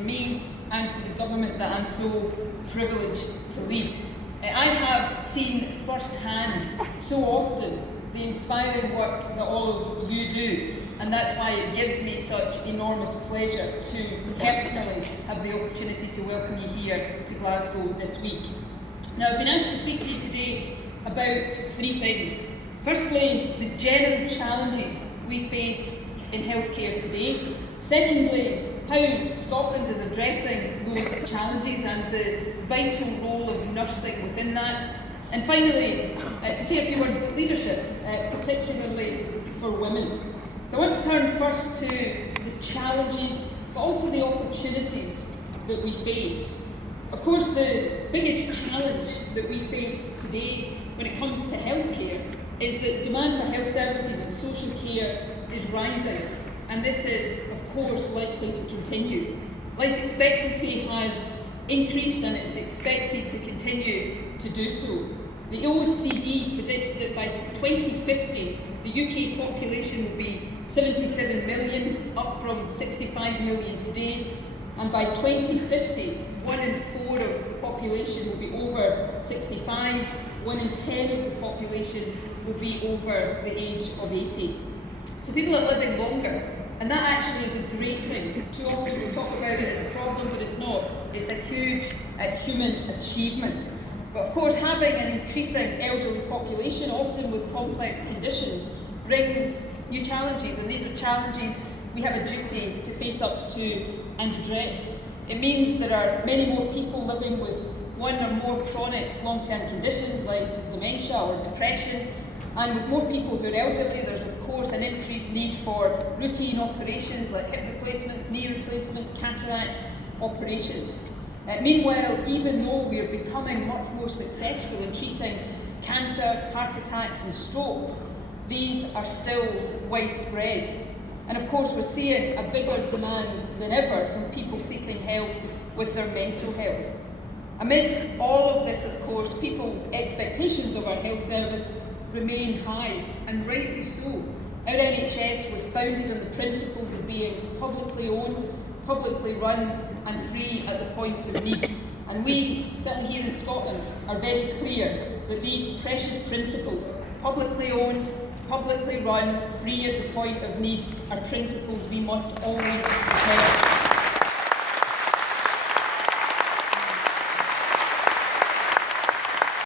for me and for the government that I'm so privileged to lead. I have seen firsthand so often the inspiring work that all of you do, and that's why it gives me such enormous pleasure to personally have the opportunity to welcome you here to Glasgow this week. Now, I've been asked to speak to you today about three things. Firstly, the general challenges we face in healthcare today. Secondly, how Scotland is addressing those challenges and the vital role of nursing within that. And finally, to say a few words about leadership, particularly for women. So I want to turn first to the challenges, but also the opportunities that we face. Of course, the biggest challenge that we face today when it comes to healthcare is that demand for health services and social care is rising, and this is, of course, likely to continue. Life expectancy has increased and it's expected to continue to do so. The OECD predicts that by 2050, the UK population will be 77 million, up from 65 million today, and by 2050, 1 in 4 of the population will be over 65, 1 in 10 of the population will be over the age of 80. So people are living longer, and that actually is a great thing. Too often we talk about it as a problem, but it's not. It's a huge human achievement. But of course, having an increasing elderly population, often with complex conditions, brings new challenges, and these are challenges we have a duty to face up to and address. It means there are many more people living with one or more chronic long-term conditions like dementia or depression, and with more people who are elderly, there's of course an increased need for routine operations like hip replacements, knee replacement, cataract operations. Meanwhile, even though we are becoming much more successful in treating cancer, heart attacks and strokes, these are still widespread. And of course, we're seeing a bigger demand than ever from people seeking help with their mental health. Amid all of this, of course, people's expectations of our health service remain high, and rightly so. Our NHS was founded on the principles of being publicly owned, publicly run and free at the point of need. And we, certainly here in Scotland, are very clear that these precious principles, publicly owned, publicly run, free at the point of need, are principles we must always protect.